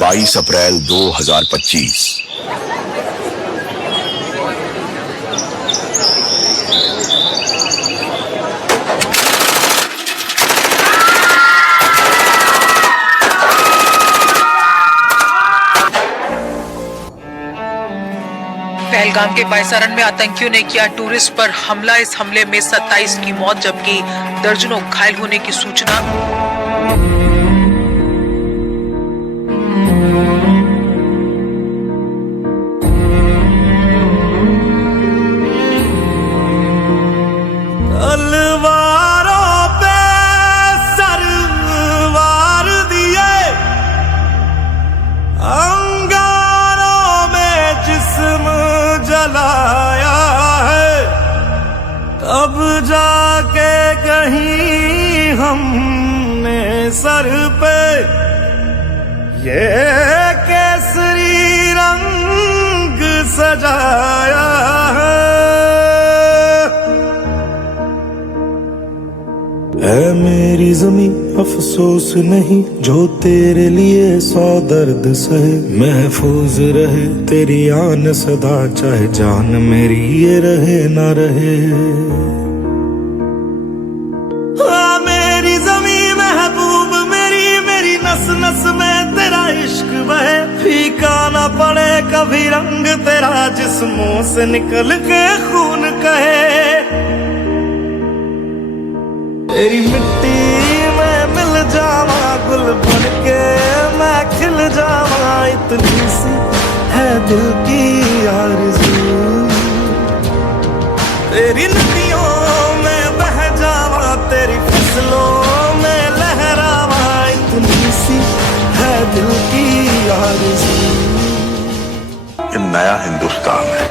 22 अप्रैल 2025। पहलगाम के बायसारन में आतंकियों ने किया टूरिस्ट पर हमला। इस हमले में 27 की मौत जबकि दर्जनों घायल होने की सूचना। तलवारों पे सरवार दिए, अंगारों में जिस्म जलाया है, तब जाके कहीं हमने सर पे ये केसरी रंग सजाया है। ऐ मेरी जमी अफसोस नहीं जो तेरे लिए 100 दर्द सहे, महफूज रहे तेरी आन सदा चाहे जान मेरी ये रहे ना रहे। मेरी जमी महबूब मेरी, मेरी नस नस में तेरा इश्क बहे, फीका ना पड़े कभी रंग तेरा जिस्मों से निकल के खून कहे। तेरी मिट्टी में मिल जावा गुल बन के मैं खिल जावा, इतनी सी है दिल की आरज़ू। तेरी नदियों में बह जावा, तेरी फसलों में लहरावा, इतनी सी है दिल की आरज़ू। ये नया हिंदुस्तान है।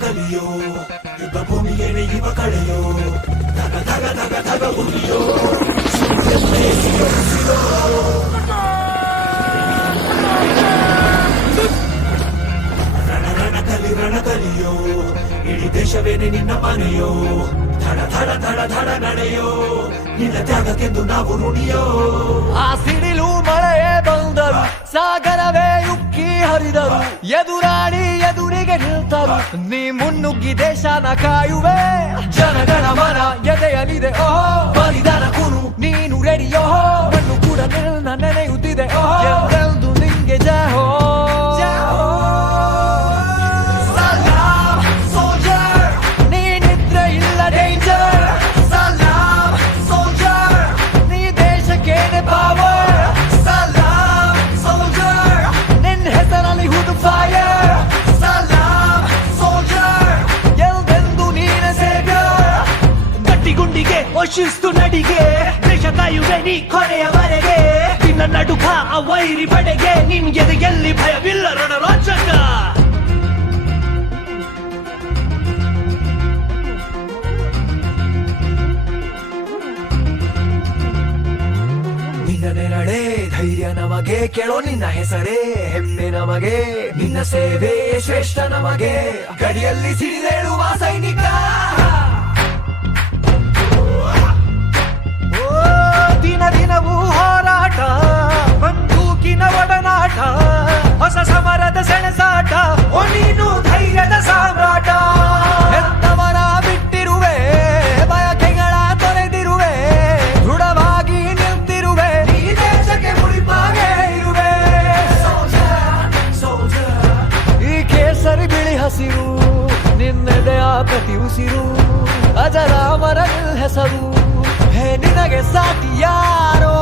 ಕಲಿಯೋ ಯುದ್ಧ ಭೂಮಿಗೆ ಇವ ಕಳೆಯೋ ಧಗ ಧಗ ಧಗ ಧಗ ಉರಿಯೋ ರಣ ಕಲಿಯೋ ಇಡೀ ದೇಶವೇನೆ ನಿನ್ನ ಮನೆಯೋ, ಧಡ ಧಡ ಧಡ ಧಡ ನಡೆಯೋ ನಿನ್ನ ತ್ಯಾಗಕ್ಕೆಂದು ನಾವು ನುಡಿಯೋ. ಆ ಸಿಡಿಲು ಮಳೆಯೇ ಬಂದರು, ಸಾಗರವೇ ಉಕ್ಕಿ ಹರಿದರು, ಎದುರಾಳಿ ಎದುರಿಗೆ ನಿಲ್ತರು, ನೀ ಮುನ್ನುಗ್ಗಿ ದೇಶನ ಕಾಯುವೆ. ಜನಗಣ ಮನ ಎದೆಯಲಿದೆ ಓಹೋ, ಬಲಿದಾನ ಕುರು ನೀನು ರೆಡಿಯೋ, ಮಣ್ಣು ಕೂಡ ನಿನ್ನ ನೆನೆಯುತ್ತಿದೆ ಓಹೋ, ಎಂದೆಂದು ನಿಂಗೆ ಜಯ ಹೋ. ಶಿಸ್ತು ನಡಿಗೆ ದೇಶ ಕಾಯುವೆ ನೀ ಕೊನೆಯವರೆಗೆ, ನಿನ್ನ ನಡುಕ ಆ ವೈರಿ ಪಡೆಗೆ, ನಿನ್ಗೆ ಎಲ್ಲಿ ಭಯವಿಲ್ಲ ರಣರೋಚಕ. ನಿನ್ನ ನೆರಳೆ ಧೈರ್ಯ ನಮಗೆ, ಕೇಳೋ ನಿನ್ನ ಹೆಸರೇ ಹೆಮ್ಮೆ ನಮಗೆ, ನಿನ್ನ ಸೇವೆ ಶ್ರೇಷ್ಠ ನಮಗೆ, ಗಡಿಯಲ್ಲಿ ಸಿಡಿದೇಳುವ ಸೈನಿಕ. ದಿನವೂ ಹೋರಾಟ, ಬಂದೂಕಿನ ಒಡನಾಟ, ಹೊಸ ಸಮರದ ಸೆಣಸಾಟ, ಓ ನೀನು ಧೈರ್ಯದ ಸಾಮ್ರಾಟ. ಹೆತ್ತವರ ಬಿಟ್ಟಿರುವೆ, ಬಯಕೆಗಳ ತೊರೆದಿರುವೆ, ದೃಢವಾಗಿ ನಿಂತಿರುವೆ, ಈ ದೇಶಕ್ಕೆ ಮುಡಿಪಾಗೆ ಇರುವೆ. ಈ ಕೇಸರಿ ಬಿಳಿ ಹಸಿರು ನಿನ್ನೆದೆಯ ಪ್ರತಿ ಉಸಿರು, ಅಜರಾಮರ ಹೆಸರು ಹೇ ನಿನಗೆ ಸಾಟಿ ಯಾರೋ.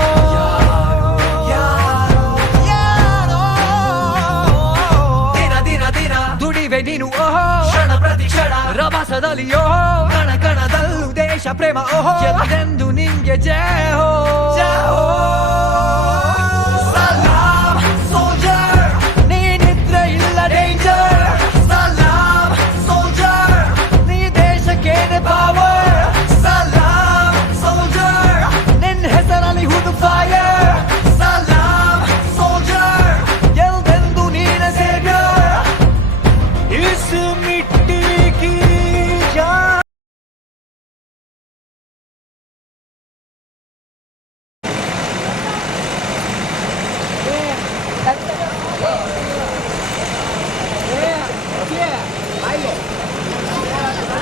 ದಿನ ದಿನ ದಿನ ದುಡಿವೆ ನೀನು ಓಹೋ, ಕ್ಷಣ ಪ್ರತಿ ಕ್ಷಣ ರಭಸದಲ್ಲಿ ಓಹೋ, ಕಣ ಕಣದಲ್ಲೂ ದೇಶ ಪ್ರೇಮ ಓಹೋ, ಎಂದೆಂದು ನಿಂಗೆ ಜಯ ಹೋ.